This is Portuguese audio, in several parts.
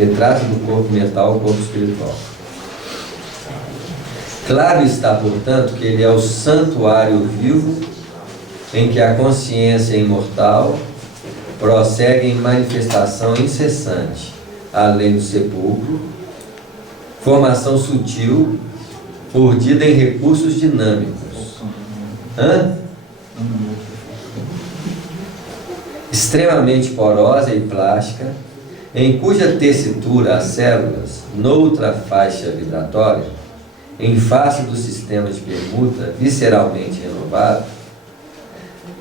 que trata do corpo mental e corpo espiritual. Claro está, portanto, que ele é o santuário vivo em que a consciência imortal prossegue em manifestação incessante, além do sepulcro, formação sutil, urdida em recursos dinâmicos, extremamente porosa e plástica, em cuja tessitura as células, noutra faixa vibratória, em face do sistema de permuta visceralmente renovado,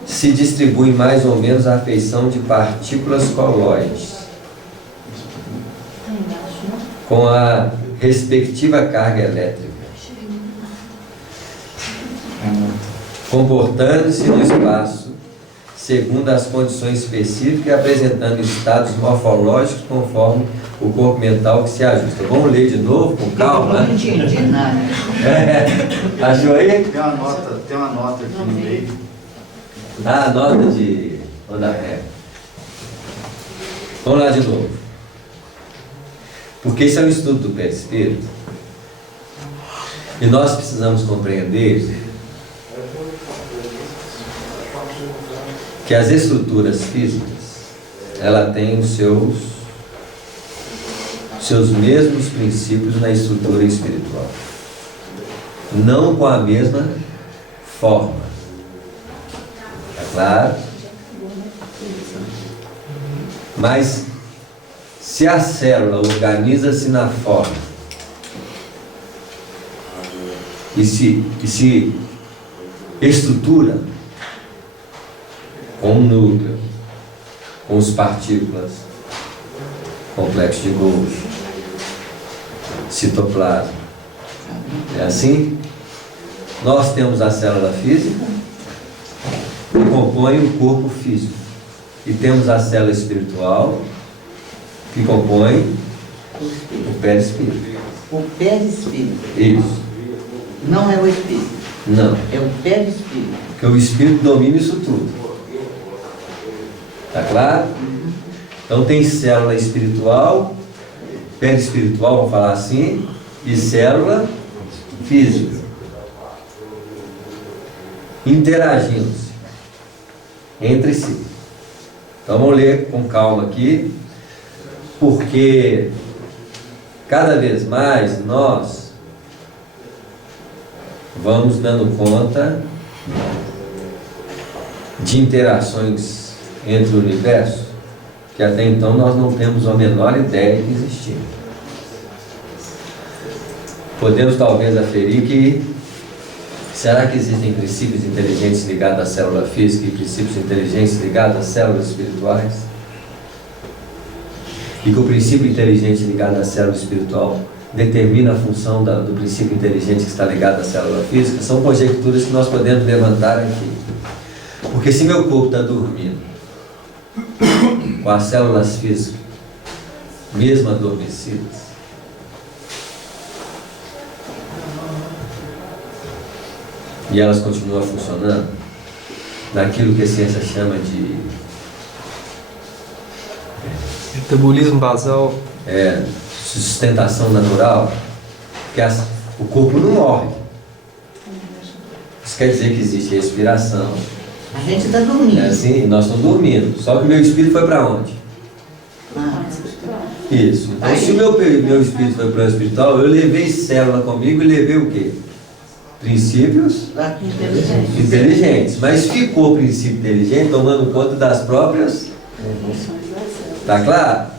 se distribui mais ou menos a feição de partículas colóides, com a respectiva carga elétrica, comportando-se no espaço segundo as condições específicas e apresentando estados morfológicos conforme o corpo mental que se ajusta. Vamos ler de novo com calma. Eu não entendi nada. Achou aí? Tem uma nota aqui no meio. A nota de rodapé. Vamos lá de novo. Porque isso é um estudo do perispírito. E nós precisamos compreender que as estruturas físicas, ela tem os seus mesmos princípios na estrutura espiritual. Não com a mesma forma. Tá claro? Mas se a célula organiza-se na forma e se estrutura com o núcleo, com as partículas, complexo de Golgi, citoplasma, é assim? Nós temos a célula física que compõe o corpo físico e temos a célula espiritual que compõe o perispírito. O perispírito. Isso. Não é o espírito. Não. É o perispírito. Porque o espírito domina isso tudo. Tá claro? Então tem célula espiritual, perispiritual, vamos falar assim, e célula física. Interagindo-se entre si. Então vamos ler com calma aqui, porque cada vez mais nós vamos dando conta de interações entre o universo que até então nós não temos a menor ideia que existia. Podemos talvez aferir que será que existem princípios inteligentes ligados à célula física e princípios inteligentes ligados às células espirituais? E que o princípio inteligente ligado à célula espiritual determina a função do princípio inteligente que está ligado à célula física? São conjecturas que nós podemos levantar aqui. Porque se meu corpo está dormindo, com as células físicas mesmo adormecidas, e elas continuam funcionando naquilo que a ciência chama de metabolismo basal, sustentação natural, que o corpo não morre. Isso quer dizer que existe respiração. A gente está dormindo. É assim, nós estamos dormindo. Só que o meu espírito foi para onde? Isso. Então, se o meu espírito foi para o espiritual, eu levei célula comigo e levei o quê? Princípios inteligentes. Mas ficou o princípio inteligente tomando conta das próprias. Tá claro?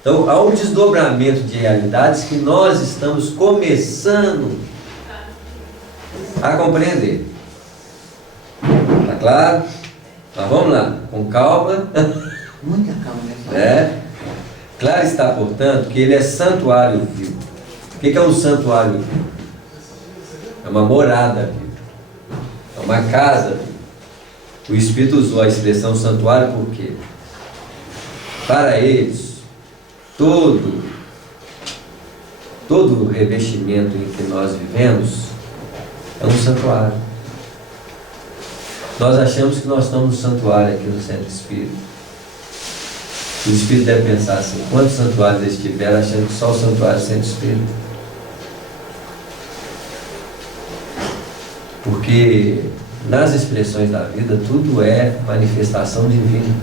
Então, há um desdobramento de realidades que nós estamos começando a compreender. Tá claro? Mas vamos lá, com calma. Muita calma. Claro está, portanto, que ele é santuário vivo. O que é um santuário vivo? É uma morada viva. É uma casa viva. O Espírito usou a expressão santuário por quê? Para eles, todo o revestimento em que nós vivemos é um santuário. Nós achamos que nós estamos no santuário aqui no Centro Espírita. O espírito deve pensar assim: quantos santuários eles tiveram achando que só o santuário sente espírito? Porque nas expressões da vida tudo é manifestação divina,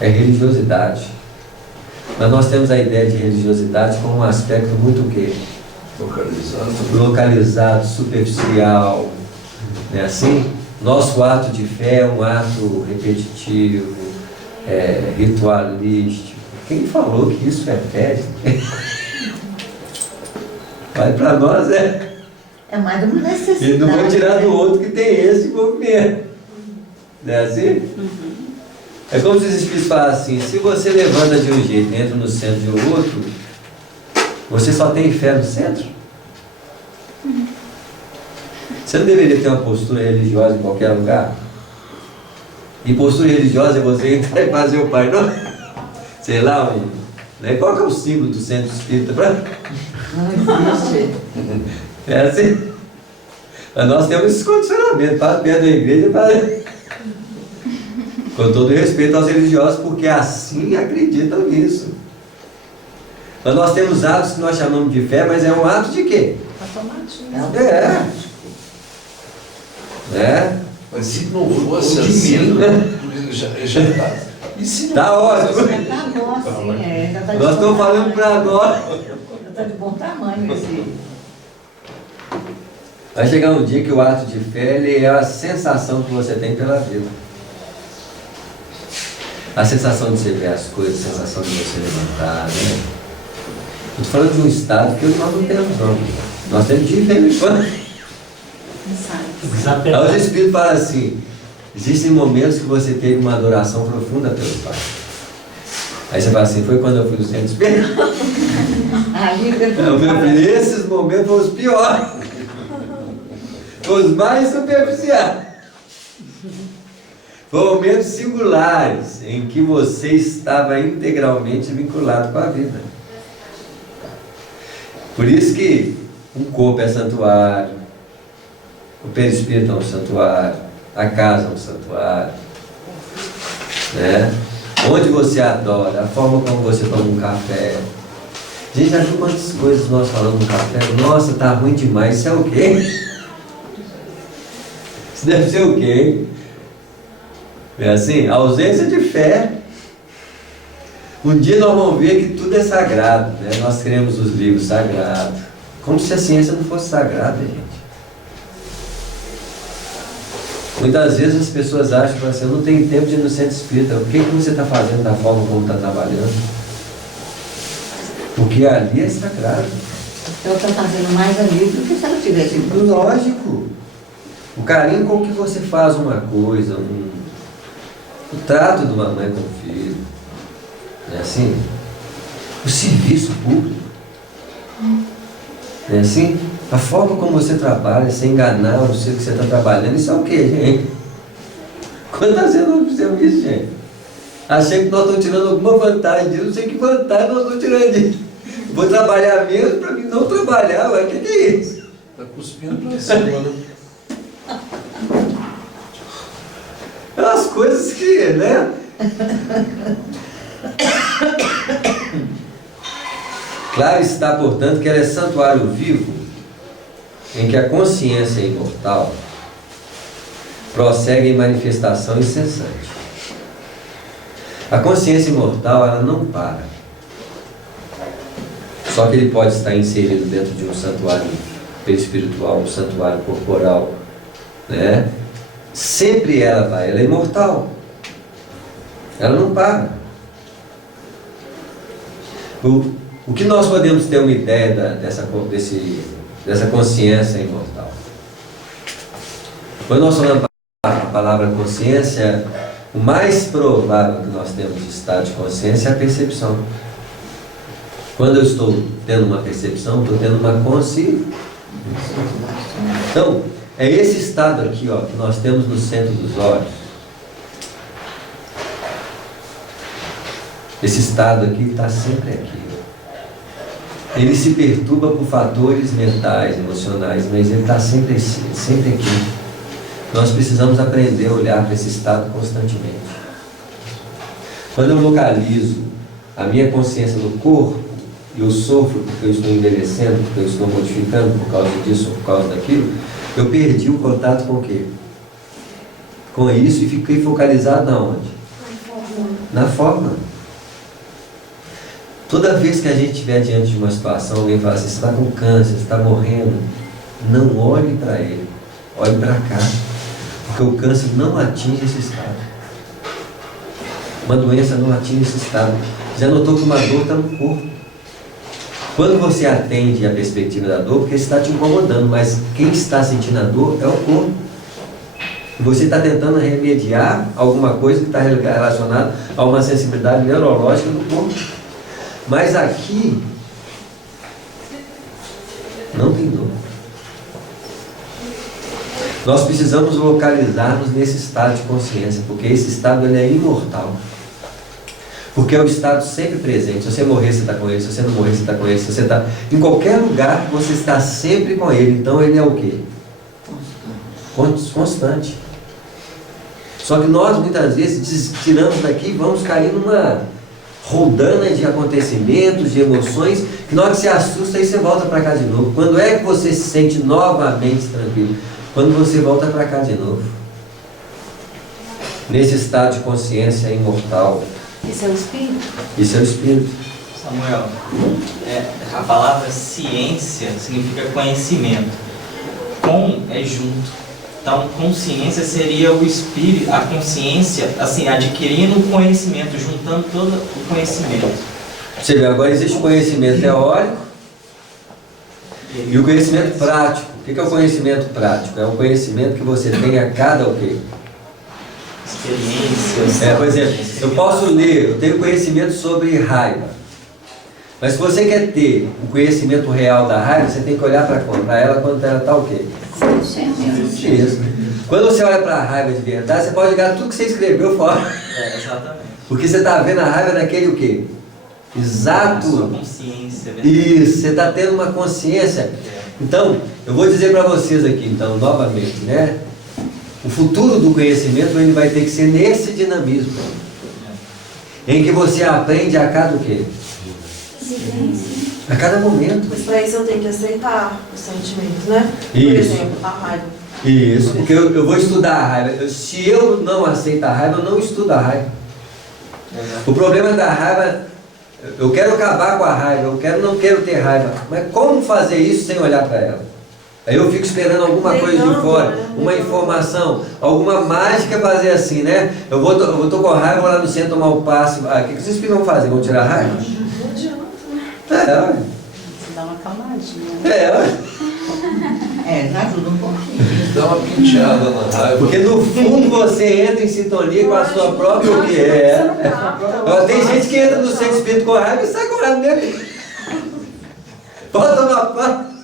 é religiosidade. Mas nós temos a ideia de religiosidade como um aspecto muito o quê? Localizado, superficial, não é assim? Nosso ato de fé é um ato repetitivo, ritualístico. Quem falou que isso é fé? Mas para nós É mais uma necessidade. E não vou tirar do outro que tem esse movimento. Não é assim? É como se os espíritos falassem assim: se você levanta de um jeito e entra no centro de outro, você só tem fé no centro? Você não deveria ter uma postura religiosa em qualquer lugar? E postura religiosa é você entrar e fazer o Pai Nosso? Sei lá, né? Qual que é o símbolo do centro espírita? Não existe. É assim? Mas nós temos esse condicionamento para perto da igreja, com todo respeito aos religiosos, porque assim acreditam nisso. Mas nós temos atos que nós chamamos de fé, mas é um ato de quê? Mas se não fosse assim, já tá. E se não Tá ótimo. Já tá bom assim, já tá de Nós bom estamos falando tamanho. para nós. Já tá de bom tamanho esse. Vai chegar um dia que o ato de fé ele é a sensação que você tem pela vida. A sensação de você ver as coisas, a sensação de você levantar, né? Estou falando de um estado que nós não temos, não. Nós temos de ver em quando. Aí os espíritos falam assim: existem momentos que você teve uma adoração profunda pelo Pai. Aí você fala assim: foi quando eu fui no centro espírita? Meu filho, esses momentos foram os piores, os mais superficiais. Foram momentos singulares em que você estava integralmente vinculado com a vida. Por isso que um corpo é santuário, o perispírito é um santuário, a casa é um santuário, né? Onde você adora, a forma como você toma um café. Gente, já viu quantas coisas nós falamos no café? Nossa, tá ruim demais, isso é o quê? Isso deve ser o quê? É assim, a ausência de fé. Um dia nós vamos ver que tudo é sagrado, né? Nós queremos os livros sagrados. Como se a ciência não fosse sagrada, gente. Muitas vezes as pessoas acham que assim: eu não tenho tempo de ir no centro espírita. O que você está fazendo da forma como está trabalhando? Porque ali é sagrado. Eu estou fazendo mais ali do que se ela tivesse. Lógico. O carinho com que você faz uma coisa, o trato de uma mãe com o filho, não é assim? O serviço público, não é assim? A forma como você trabalha, sem enganar o que você está trabalhando, isso é o quê, gente? Quantas vezes nós fizemos isso, gente? Achei que nós estamos tirando alguma vantagem disso, não sei que vantagem nós estamos tirando disso. Vou trabalhar mesmo para mim não trabalhar, ué, o que é isso? Está cuspindo para cima, né? As coisas que, né? Claro está, portanto, que ela é santuário vivo, em que a consciência imortal prossegue em manifestação incessante. A consciência imortal, ela não para. Só que ele pode estar inserido dentro de um santuário espiritual, um santuário corporal, né? Sempre ela é imortal. Ela não para. O que nós podemos ter uma ideia dessa consciência imortal? Quando nós falamos a palavra consciência, o mais provável que nós temos de estado de consciência é a percepção. Quando eu estou tendo uma percepção, estou tendo uma consciência. Então, é esse estado aqui, ó, que nós temos no centro dos olhos. Esse estado aqui está sempre aqui. Ele se perturba por fatores mentais, emocionais, mas ele está sempre aqui. Nós precisamos aprender a olhar para esse estado constantemente. Quando eu localizo a minha consciência no corpo, eu sofro porque eu estou envelhecendo, porque eu estou modificando por causa disso ou por causa daquilo, eu perdi o contato com o quê? Com isso e fiquei focalizado na onde? Na forma. Toda vez que a gente estiver diante de uma situação, alguém fala assim, você está com câncer, você está morrendo, não olhe para ele, olhe para cá, porque o câncer não atinge esse estado. Uma doença não atinge esse estado. Já notou que uma dor está no corpo. Quando você atende a perspectiva da dor, porque está te incomodando, mas quem está sentindo a dor é o corpo. E você está tentando remediar alguma coisa que está relacionada a uma sensibilidade neurológica do corpo. Mas aqui não tem dor. Nós precisamos localizar-nos nesse estado de consciência, porque esse estado ele é imortal. Porque é o estado sempre presente. Se você morrer, você está com ele. Se você não morrer, você está com ele. Se você está em qualquer lugar, você está sempre com ele. Então ele é o quê? Constante. Só que nós muitas vezes tiramos daqui e vamos cair numa roldana de acontecimentos, de emoções, que na hora que você assusta, aí você volta para cá de novo. Quando é que você se sente novamente tranquilo? Quando você volta para cá de novo. Nesse estado de consciência imortal. Isso é o espírito? Isso é o espírito. Samuel, a palavra ciência significa conhecimento. Com é junto. Então, consciência seria o espírito, a consciência, assim, adquirindo o conhecimento, juntando todo o conhecimento. Você vê, agora existe o conhecimento teórico e o conhecimento prático. O que é o conhecimento prático? É o conhecimento que você tem a cada o quê? Experiências. Por exemplo, eu posso ler, eu tenho conhecimento sobre raiva. Mas se você quer ter o conhecimento real da raiva, você tem que olhar para ela quando ela está o quê? Isso. Quando você olha para a raiva de verdade, você pode jogar tudo que você escreveu fora. Exatamente. Porque você está vendo a raiva naquele o quê? Exato. A sua consciência. Isso, você está tendo uma consciência. Então, eu vou dizer para vocês aqui, então, novamente, né? O futuro do conhecimento, ele vai ter que ser nesse dinamismo. Em que você aprende a cada o quê? A cada momento. Mas para isso eu tenho que aceitar o sentimento, né? Isso. Por exemplo, a raiva. Isso, porque eu vou estudar a raiva. Se eu não aceito a raiva, eu não estudo a raiva. O problema da raiva, eu quero acabar com a raiva, não quero ter raiva. Mas como fazer isso sem olhar para ela? Aí eu fico esperando alguma coisa de fora, uma informação, alguma mágica fazer assim, né? Eu tô com raiva, vou lá no centro tomar um passe. O que vocês vão fazer? Vão tirar a raiva? Não adianta, né? Olha. Você dá uma calmadinha. Olha. Já ajuda um pouquinho. Dá uma penteada na raiva. Porque no fundo você entra em sintonia com a sua própria o que é. Tem gente que entra no centro espírito com raiva e sai com raiva dele. Pode tomar paz.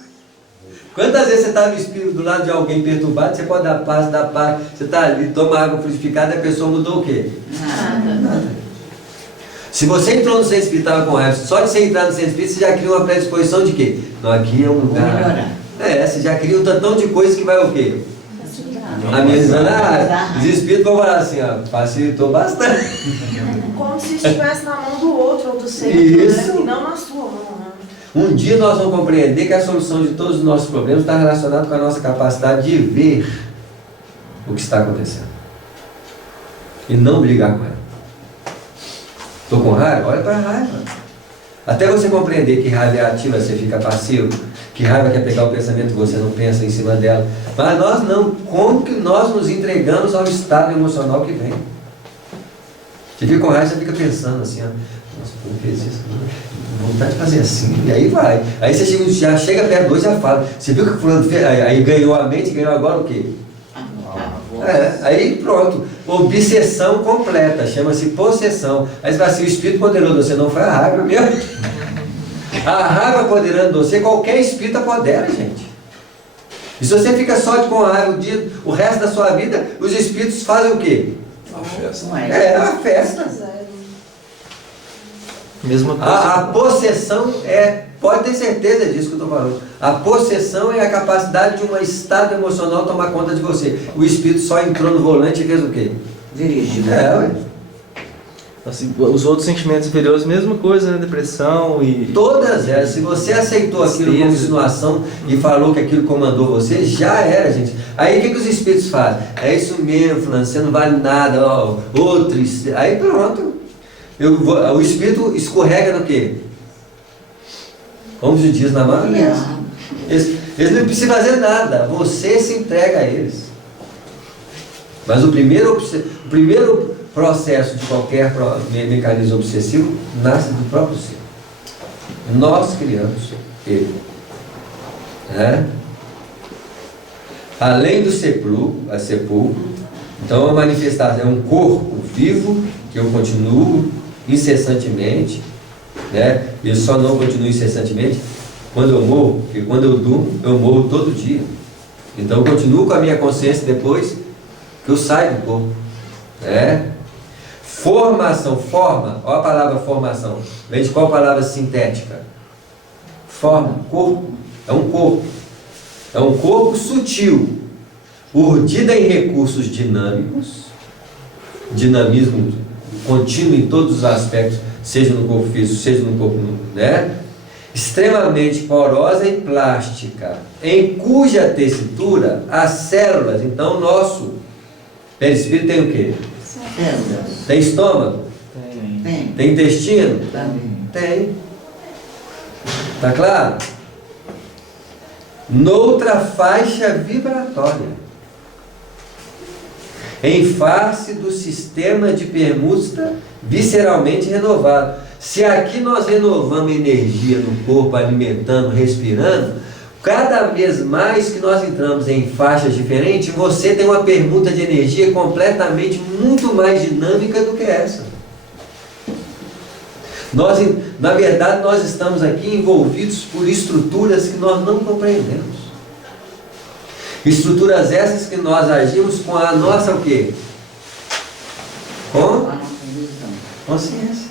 Quantas vezes você está no espírito do lado de alguém perturbado, você pode dar paz, você está ali, toma água purificada e a pessoa mudou o quê? Nada. Se você entrou no centro espírita com raiva, só de você entrar no centro espírita, você já cria uma predisposição de quê? Não, aqui é um lugar. Você já cria um tantão de coisas que vai o quê? Amenizando a raiva. Os espíritos vão falar assim, ó, facilitou bastante. Como se estivesse na mão do outro ou do centro, Isso. né? E não na sua mão, né? Um dia nós vamos compreender que a solução de todos os nossos problemas está relacionada com a nossa capacidade de ver o que está acontecendo. E não brigar com ela. Estou com raiva? Olha para a raiva. Até você compreender que raiva é ativa, você fica passivo. Que raiva quer pegar o pensamento que você não pensa em cima dela. Mas nós não. Como que nós nos entregamos ao estado emocional que vem? Você fica com raiva, você fica pensando assim, ó. Nossa, como fez isso? Vontade de fazer assim, e aí vai. Aí você já chega perto do outro e já fala. Você viu que o fulano fez? Aí ganhou a mente, ganhou agora o quê? Aí pronto. Obsessão completa, chama-se possessão. Aí você fala assim, o espírito poderoso de você não foi a raiva mesmo. A raiva apoderando de você, qualquer espírito apodera, gente. E se você fica só com a raiva o resto da sua vida, os espíritos fazem o quê? Uma festa. É uma festa. Mesma coisa. A possessão pode ter certeza disso que eu estou falando. A possessão é a capacidade de um estado emocional tomar conta de você. O espírito só entrou no volante e fez o quê? Dirigiu. Ué. Assim, os outros sentimentos inferiores, mesma coisa, né? Depressão e... Todas elas, se você aceitou aquilo como insinuação e falou que aquilo comandou você, já era, gente. Aí o que os espíritos fazem? É isso mesmo, fulano, você não vale nada, ó, outro. Aí pronto. O espírito escorrega no quê? Como se diz na maionese. Eles não precisam fazer nada, você se entrega a eles. Mas o primeiro processo de qualquer mecanismo obsessivo nasce do próprio ser. Nós criamos ele. Além do sepulcro, então a manifestação é um corpo vivo que eu continuo incessantemente, né? E eu só não continuo incessantemente quando eu morro, porque quando eu durmo, eu morro todo dia. Então eu continuo com a minha consciência depois que eu saio do corpo. Formação, forma, olha a palavra formação, vem de qual palavra sintética? Forma, corpo, é um corpo. É um corpo sutil, urdida em recursos dinâmicos, dinamismo contínuo em todos os aspectos, seja no corpo físico, seja no corpo, extremamente porosa e plástica, em cuja tessitura as células, então o nosso perispírito tem o quê? Tem estômago? Tem intestino? Tem. Tá claro? Noutra faixa vibratória, em face do sistema de permuta visceralmente renovado. Se aqui nós renovamos energia no corpo, alimentando, respirando, cada vez mais que nós entramos em faixas diferentes, você tem uma permuta de energia completamente muito mais dinâmica do que essa. Na verdade, nós estamos aqui envolvidos por estruturas que nós não compreendemos. Estruturas essas que nós agimos com a nossa o quê? Com consciência.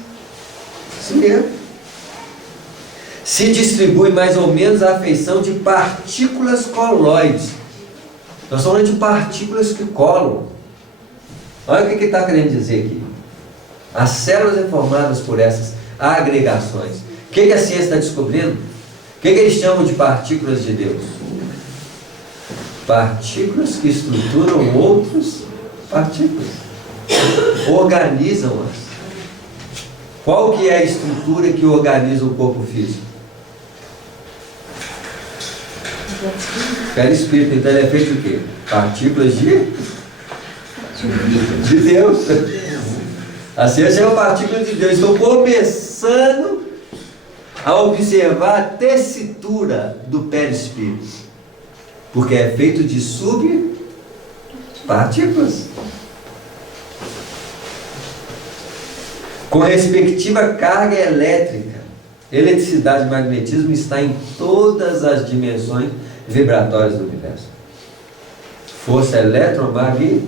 Isso mesmo. Se distribui mais ou menos a feição de partículas coloides. Nós estamos falando de partículas que colam. Olha o que está querendo dizer aqui. As células são formadas por essas agregações. O que a ciência está descobrindo? O que eles chamam de partículas de Deus? Partículas que estruturam outras partículas. Organizam-as. Qual que é a estrutura que organiza o corpo físico? Perispírito. Então ele é feito de quê? Partículas de Deus. A ciência é uma partícula de Deus. Estou começando a observar a tessitura do perispírito, porque é feito de subpartículas. Com respectiva carga elétrica, eletricidade e magnetismo está em todas as dimensões vibratórias do universo. Força eletromagnética,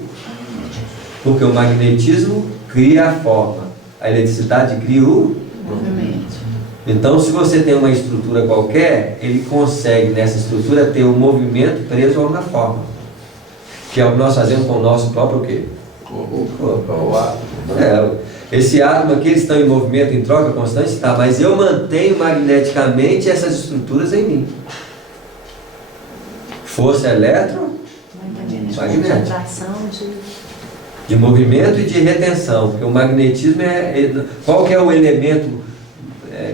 porque o magnetismo cria a forma, a eletricidade cria o movimento. Então, se você tem uma estrutura qualquer, ele consegue nessa estrutura ter um movimento preso a uma forma, que é o que nós fazemos com o nosso próprio quê? Corpo. Esse átomo aqui, eles estão em movimento, em troca constante, tá, mas eu mantenho magneticamente essas estruturas em mim. Força eletromagnética. De movimento e de retenção, porque o magnetismo qual que é o elemento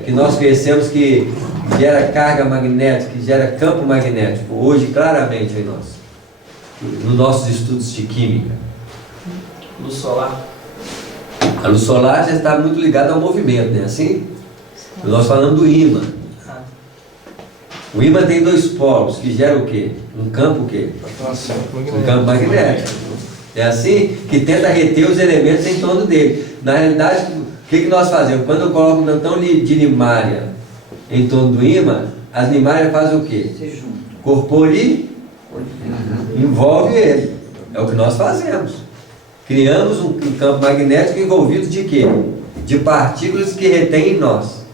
que nós conhecemos que gera carga magnética, que gera campo magnético, hoje claramente em nós, nos nossos estudos de química? Luz solar. A luz solar já está muito ligada ao movimento, não é assim? Nós falamos do ímã. O ímã tem dois polos, que geram o quê? Um campo o quê? Um campo magnético. É assim que tenta reter os elementos em torno dele. Na realidade, o que nós fazemos? Quando eu coloco um tantão de limária em torno do ímã, as limárias fazem o quê? Envolve ele. É o que nós fazemos. Criamos um campo magnético envolvido de quê? De partículas que retêm em nós.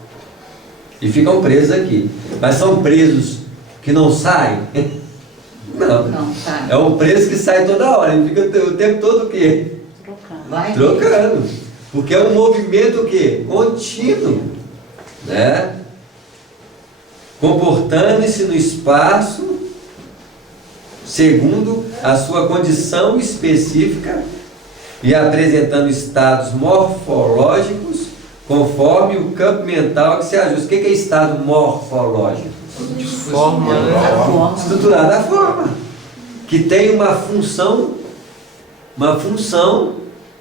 E ficam presos aqui. Mas são presos que não saem? Não. Sai. É um preso que sai toda hora. Ele fica o tempo todo o quê? Trocando. Trocando. Porque é um movimento o quê? Contínuo, né? Comportando-se no espaço segundo a sua condição específica e apresentando estados morfológicos conforme o campo mental que se ajusta. O que é estado morfológico? De forma, né? A forma. Estruturado da forma, que tem uma função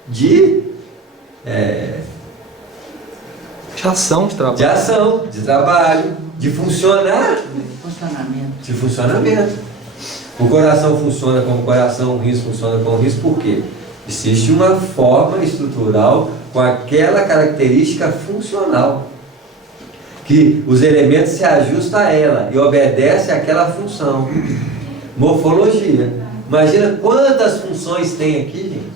de ação de trabalho. de ação, de trabalho, de funcionar, Funcionamento. de funcionamento. O coração funciona como coração, o rins funciona como rins, por quê? Existe uma forma estrutural com aquela característica funcional, que os elementos se ajustam a ela e obedecem àquela função. Morfologia. Imagina quantas funções tem aqui, gente,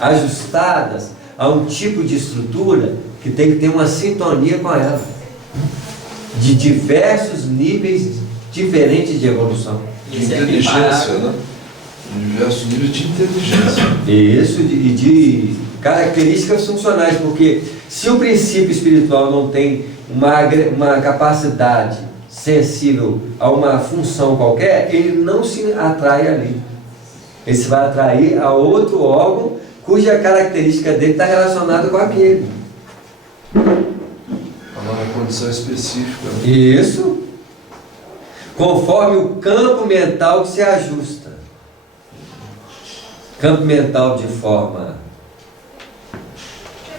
ajustadas a um tipo de estrutura que tem que ter uma sintonia com ela, de diversos níveis diferentes de evolução. De inteligência, né? Diversos níveis de inteligência. Isso, e de características funcionais, porque se o princípio espiritual não tem uma capacidade sensível a uma função qualquer, ele não se atrai ali. Ele se vai atrair a outro órgão cuja característica dele está relacionada com aquele. Uma condição específica. Né? Isso, conforme o campo mental que se ajusta. Campo mental de forma...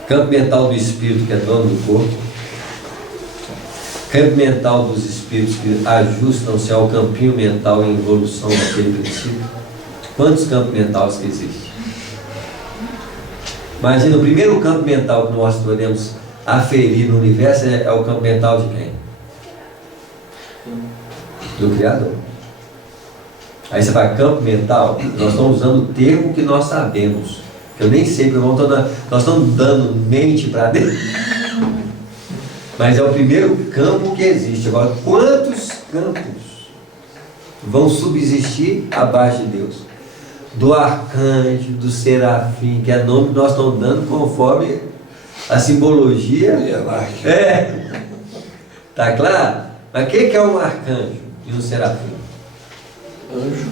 Campo mental do espírito, que é dono do corpo. Campo mental dos espíritos que ajustam-se ao campinho mental em evolução daquele princípio. Quantos campos mentais que existem? Imagina, o primeiro campo mental que nós podemos aferir no universo é o campo mental de quem? Do Criador. Aí você vai, campo mental, nós estamos usando o termo que nós sabemos. Eu nem sei, porque nós estamos dando mente para dentro. Mas é o primeiro campo que existe. Agora, quantos campos vão subsistir abaixo de Deus? Do arcanjo, do serafim, que é nome que nós estamos dando conforme a simbologia. Tá claro? Mas o que é um arcanjo e um serafim? Anjo.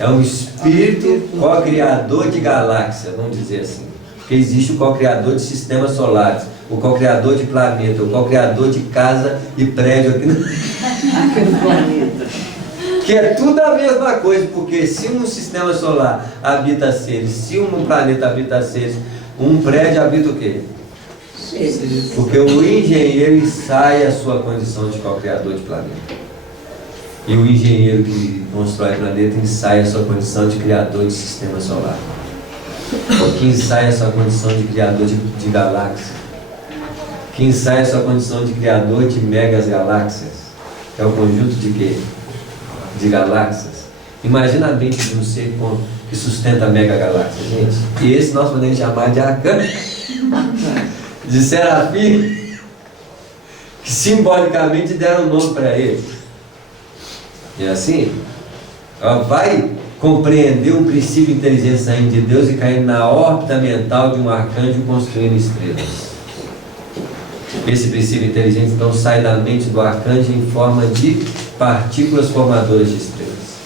É um espírito co-criador de galáxias, vamos dizer assim. Porque existe o co-criador de sistemas solares, o co-criador de planeta, o co-criador de casa e prédio aqui no planeta. Que é tudo a mesma coisa, porque se um sistema solar habita seres, se um planeta habita seres, um prédio habita o quê? Seres. Porque o engenheiro ensaia a sua condição de co-criador de planeta. E o engenheiro que constrói planeta ensaia a sua condição de criador de sistema solar. Que ensaia a sua condição de criador de galáxias. Que ensaia a sua condição de criador de megas galáxias. É o conjunto de quê? De galáxias. Imagina a mente de um ser que sustenta a mega galáxia, gente. E esse nós podemos chamar de arcanjo, de serafim, que simbolicamente deram um nome para ele. E assim, ela vai compreender o princípio de inteligência saindo de Deus e caindo na órbita mental de um arcanjo construindo estrelas. Esse princípio inteligente então sai da mente do arcanjo em forma de partículas formadoras de estrelas,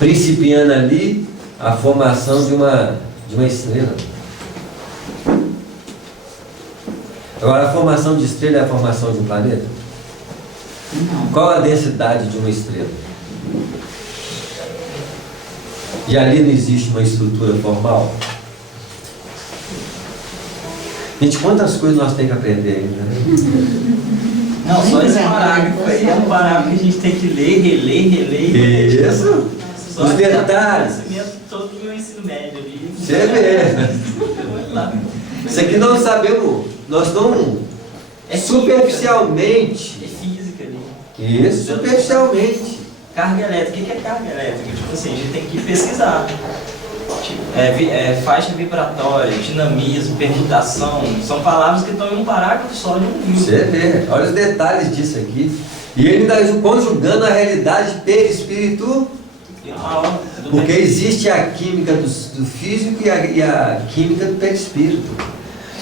principiando ali a formação de uma estrela. Agora, a formação de estrela é a formação de um planeta? Não. Qual a densidade de uma estrela? E ali não existe uma estrutura formal? Gente, quantas coisas nós temos que aprender ainda, né? Não, só esse parágrafo aí é um parágrafo que a gente tem que ler, reler. Isso? Só Os detalhes. O conhecimento todo do meu ensino médio ali. Você vê. Isso aqui nós sabemos, nós não superficialmente. É física ali. Isso, superficialmente. Carga elétrica, o que é carga elétrica? Tipo assim, a gente tem que pesquisar. Tipo, faixa vibratória, dinamismo, permutação, são palavras que estão em um parágrafo só de um livro. Você vê, olha os detalhes disso aqui. E ele está conjugando a realidade perispiritual. Porque existe a química do físico e a química do perispírito.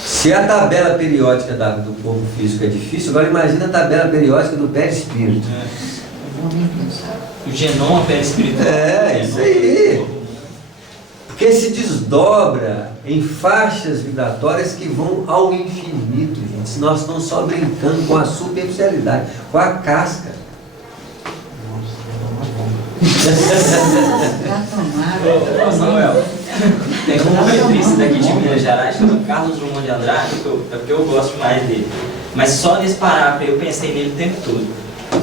Se a tabela periódica do corpo físico é difícil, agora imagina a tabela periódica do perispírito. Eu vou nem pensar. O genoma perispiritual. É, isso aí. Porque se desdobra em faixas vibratórias que vão ao infinito, gente. Nós estamos só brincando com a superficialidade, com a casca. Já tomaram. Ô, Samuel, tem um letrista daqui de Minas Gerais, chama Carlos Drummond de Andrade, é porque eu gosto mais dele. Mas só nesse parágrafo eu pensei nele o tempo todo.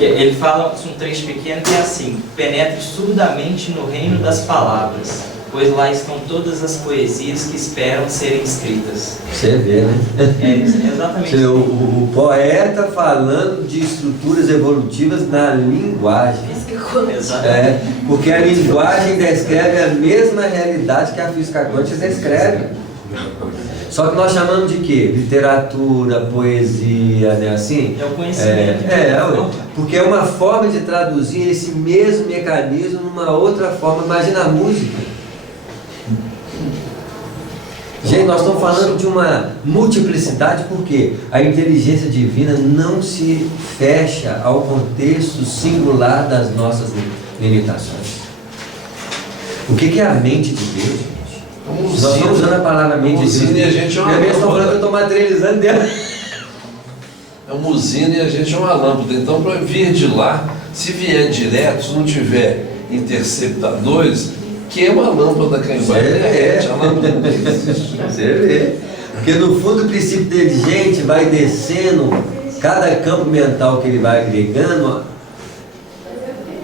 Ele fala um trecho pequeno que é assim: penetre surdamente no reino das palavras, pois lá estão todas as poesias que esperam serem escritas. Você vê, né? É exatamente isso. O poeta falando de estruturas evolutivas na linguagem. Exatamente. Porque a linguagem descreve a mesma realidade que a física quântica descreve. Só que nós chamamos de quê? Literatura, poesia, né? Assim? É o conhecimento. Porque é uma forma de traduzir esse mesmo mecanismo numa outra forma. Imagina a música. Gente, nós estamos falando de uma multiplicidade porque a inteligência divina não se fecha ao contexto singular das nossas limitações. O que é a mente de Deus, gente? Nós estamos usando a palavra mente de Deus. E a gente é uma Minha estão falando que eu estou materializando dela. É uma usina e a gente é uma lâmpada. Então, para vir de lá, se vier direto, se não tiver interceptadores, queima a lâmpada cá embaixo. A lâmpada não existe. Você vê. Porque no fundo o princípio inteligente vai descendo, cada campo mental que ele vai agregando,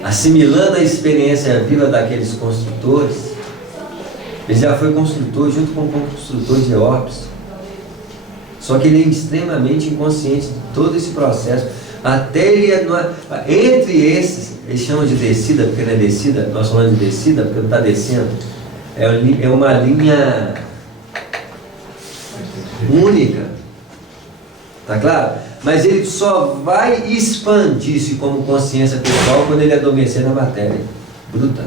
assimilando a experiência viva daqueles construtores. Ele já foi construtor junto com o construtor de Ops. Só que ele é extremamente inconsciente de todo esse processo. Até ele, entre esses, eles chamam de descida, porque não é descida, nós falamos de descida, porque não está descendo. É uma linha única. Tá claro? Mas ele só vai expandir-se como consciência pessoal quando ele adormecer na matéria bruta.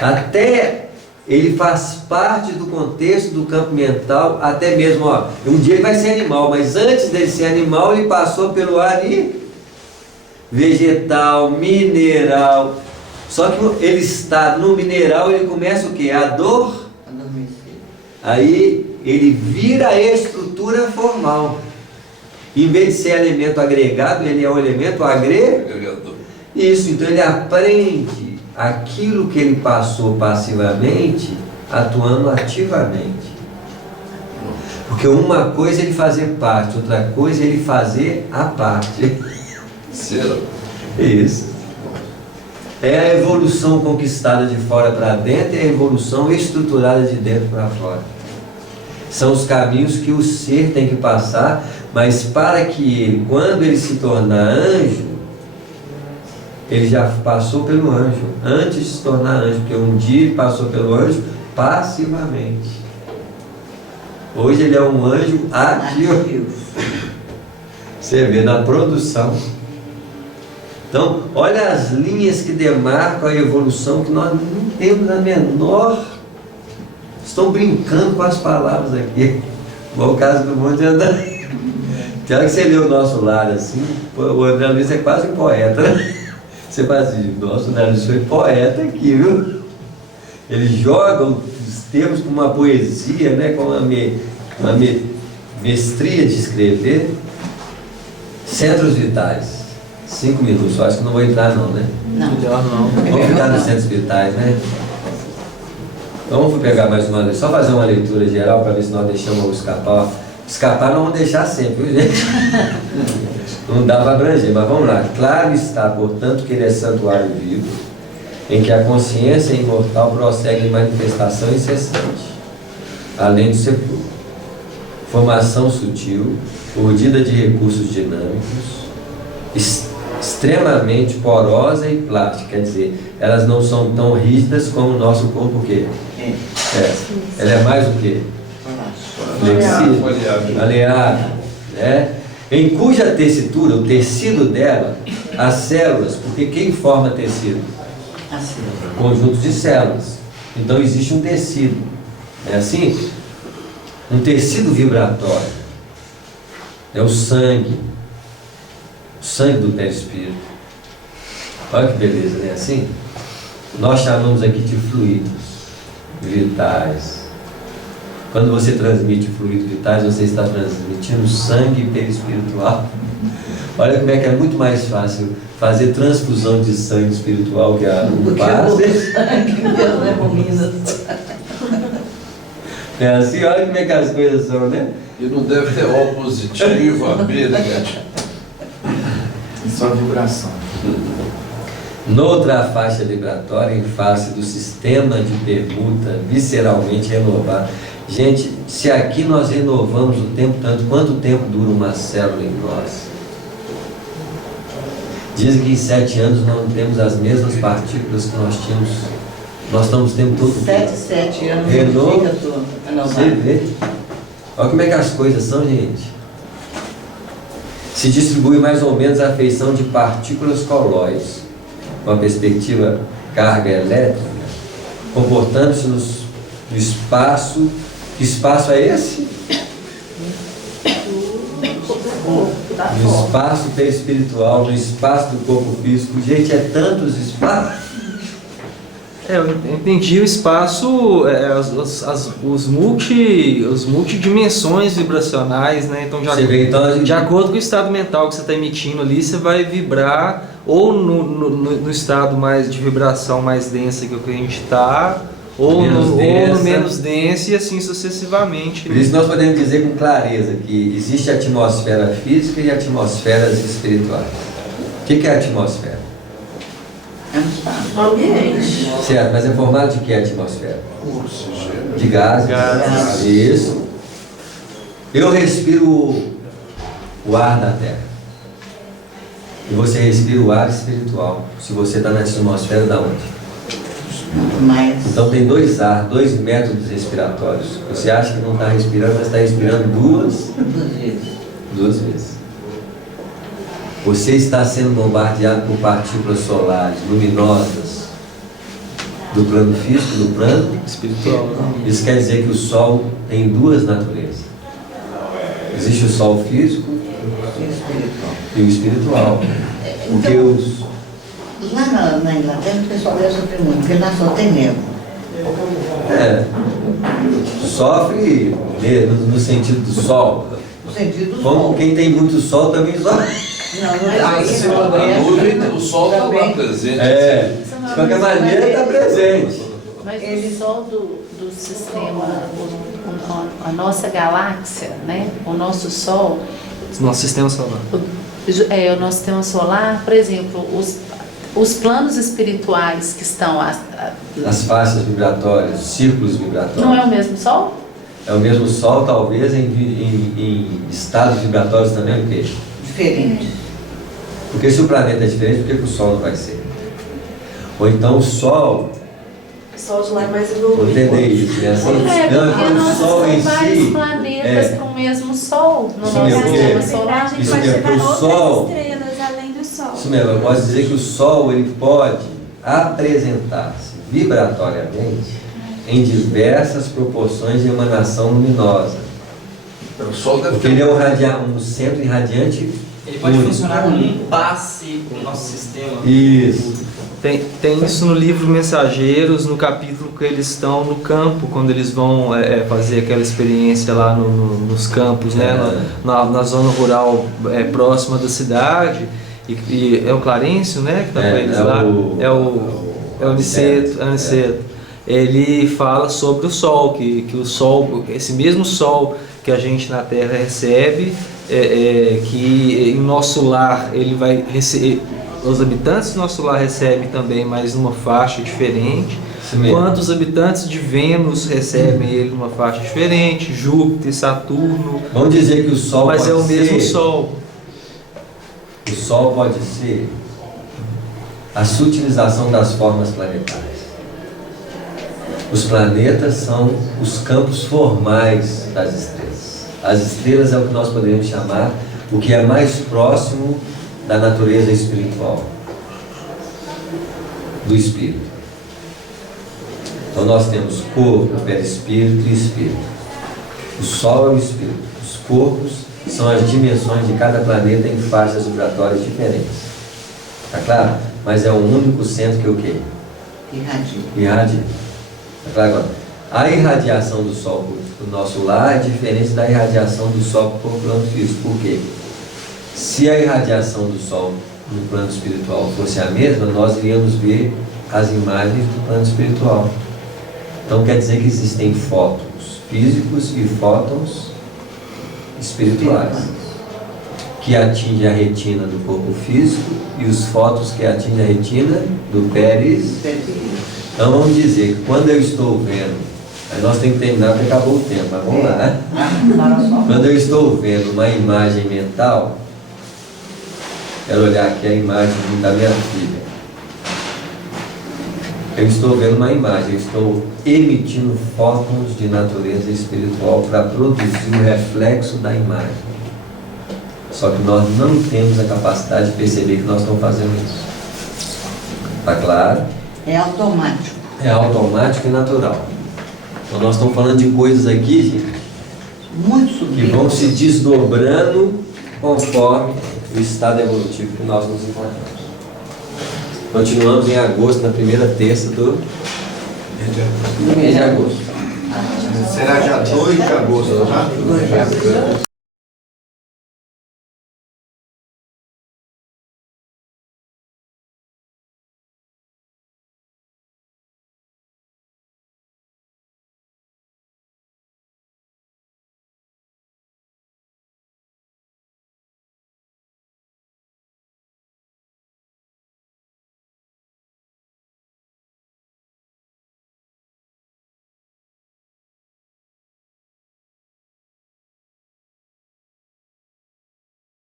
Até ele faz parte do contexto do campo mental, até mesmo, um dia ele vai ser animal, mas antes dele ser animal, ele passou pelo ar vegetal, mineral. Só que ele está no mineral, ele começa o quê? A dor. Aí ele vira a estrutura formal. Em vez de ser elemento agregado, ele é um elemento agregador. Isso, então ele aprende aquilo que ele passou passivamente, atuando ativamente. Porque uma coisa é ele fazer parte, outra coisa é ele fazer a parte. Isso. É a evolução conquistada de fora para dentro e a evolução estruturada de dentro para fora. São os caminhos que o ser tem que passar, mas para que ele, quando ele se tornar anjo, ele já passou pelo anjo, antes de se tornar anjo, porque um dia ele passou pelo anjo passivamente. Hoje ele é um anjo ativo. Você vê na produção. Então, olha as linhas que demarcam a evolução que nós não temos a menor. Estão brincando com as palavras aqui. Igual o caso do Monte André. Tem hora que você lê o nosso lar assim, o André Luiz é quase um poeta, né? Você faz assim, nossa, o André Luiz foi poeta aqui, viu? Ele joga os termos com uma poesia, né? Com uma mestria de escrever. Centros vitais. 5 minutos, só acho que não vou entrar não, né? Melhor não. Vamos ficar nos centros vitais, né? Então vamos pegar mais uma vez, só fazer uma leitura geral para ver se nós deixamos escapar. Escapar não vamos deixar sempre, viu, gente? Não dá para abranger, mas vamos lá. Claro está, portanto, que ele é santuário vivo, em que a consciência imortal prossegue em manifestação incessante, além do sepulcro. Formação sutil, urdida de recursos dinâmicos, extremamente porosa e plástica, quer dizer, elas não são tão rígidas como o nosso corpo, o quê? Ela é mais o quê? Flexível, maleável, né? Em cuja tessitura, o tecido dela, as células, porque quem forma tecido? Assim. Conjunto de células. Então existe um tecido. É assim? Um tecido vibratório. É o sangue. O sangue do perispírito. Olha que beleza, não é assim? Nós chamamos aqui de fluidos vitais. Quando você transmite fluidos vitais, você está transmitindo sangue perispiritual. Olha como é que é muito mais fácil fazer transfusão de sangue espiritual que a base. É assim, olha como é que as coisas são, né? E não deve ter O positivo, AB negativo. Só vibração. Noutra faixa vibratória, em face do sistema de permuta visceralmente renovado. Gente, se aqui nós renovamos o tempo tanto, quanto tempo dura uma célula em nós? Dizem que em 7 anos não temos as mesmas partículas que nós tínhamos. Nós estamos o tempo todo. 7 anos. Renova. Fica tudo renovado. Você vê? Olha como é que as coisas são, gente. Se distribui mais ou menos a feição de partículas colóides, com a perspectiva carga elétrica, comportando-se no espaço. Que espaço é esse? No espaço perispiritual, no espaço do corpo físico. Gente, é tantos espaços. Eu entendi o espaço, os multidimensões vibracionais, né? Então, Você vê, então, de acordo com o estado mental que você está emitindo ali, você vai vibrar ou no estado mais de vibração mais densa que o cliente está, ou no menos denso, e assim sucessivamente. Por isso nós podemos dizer com clareza que existe a atmosfera física e atmosferas espirituais. O que é a atmosfera? O ambiente. Certo, mas é formado de que a atmosfera? Oxigênio. De gases. Gases. Isso. Eu respiro o ar da Terra. E você respira o ar espiritual. Se você está na atmosfera, da onde? Mas Então tem 2 métodos respiratórios. Você acha que não está respirando, mas está respirando duas vezes. Você está sendo bombardeado por partículas solares luminosas do plano físico, do plano Espiritual. Isso quer dizer que o Sol tem 2 naturezas. Existe o Sol físico espiritual. e o espiritual. Porque Então, os... lá na Inglaterra o pessoal deve sofrer muito, porque lá só tem neve. Sofre no sentido do Sol. No sentido do Como sol. quem tem muito sol também sofre. Não é Acima da nuvem, o sol está lá presente. De qualquer maneira está presente. Mas o Sol do sistema, a nossa galáxia, né? O nosso Sol, Nosso sistema solar. o nosso sistema solar, por exemplo, os planos espirituais que estão... As faixas vibratórias, os círculos vibratórios. Não é o mesmo Sol? É o mesmo Sol, talvez em estados vibratórios também, o quê? Diferente. Porque se o planeta é diferente, por que o Sol não vai ser? Ou então o Sol, O sol de lá é mais vou evoluído. entender isso, né? Assim, Porque o nós Sol em temos vários si, planetas com o mesmo Sol no Isso nosso mesmo, sistema porque- solar. A gente Isso pode mesmo, chegar porque o outras Sol- estrelas além do Sol. isso mesmo, eu posso dizer que o Sol ele pode apresentar-se vibratoriamente em diversas proporções de emanação luminosa. Então, o sol deve Porque ter ele é um centro irradiante Ele pode único. funcionar como um passe no nosso sistema. Isso. Tem isso no livro Mensageiros, no capítulo que eles estão no campo, quando eles vão fazer aquela experiência lá nos campos, né? Na zona rural próxima da cidade. E é o Clarencio, né? Que está com eles lá. É o Aniceto. Ele fala sobre o Sol, que o Sol, esse mesmo Sol que a gente na Terra recebe, que em nosso lar ele vai receber, os habitantes do nosso lar recebem também, mas numa faixa diferente. Isso mesmo. Enquanto os habitantes de Vênus recebem ele numa faixa diferente, Júpiter, Saturno, Vamos dizer que o Sol mas pode é o mesmo ser, Sol. O Sol pode ser a sutilização das formas planetárias. Os planetas são os campos formais das estrelas. As estrelas é o que nós poderíamos chamar o que é mais próximo da natureza espiritual. do espírito. Então nós temos corpo, perispírito e espírito. O Sol é o espírito. Os corpos são as dimensões de cada planeta em faixas vibratórias diferentes. Tá claro? Mas é o único centro que o quê? Irradia. Tá claro agora? A irradiação do Sol para o nosso lar é diferente da irradiação do Sol para o plano físico. Por quê? Se a irradiação do Sol no plano espiritual fosse a mesma, nós iríamos ver as imagens do plano espiritual. Então quer dizer que existem fótons físicos e fótons espirituais, que atingem a retina do corpo físico e os fótons que atingem a retina do perispírito. Então vamos dizer que quando eu estou vendo, aí nós temos que terminar porque acabou o tempo, mas vamos lá, né? Quando eu estou vendo uma imagem mental, quero olhar aqui a imagem da minha filha. Eu estou vendo uma imagem, eu estou emitindo fótons de natureza espiritual para produzir o reflexo da imagem. Só que nós não temos a capacidade de perceber que nós estamos fazendo isso. Está claro? É automático. É automático e natural. Então nós estamos falando de coisas aqui, gente, Muito que sutil. vão se desdobrando conforme o estado evolutivo que nós nos encontramos. Continuamos em agosto, na primeira terça do mês de agosto. Será já 2 de agosto, tá?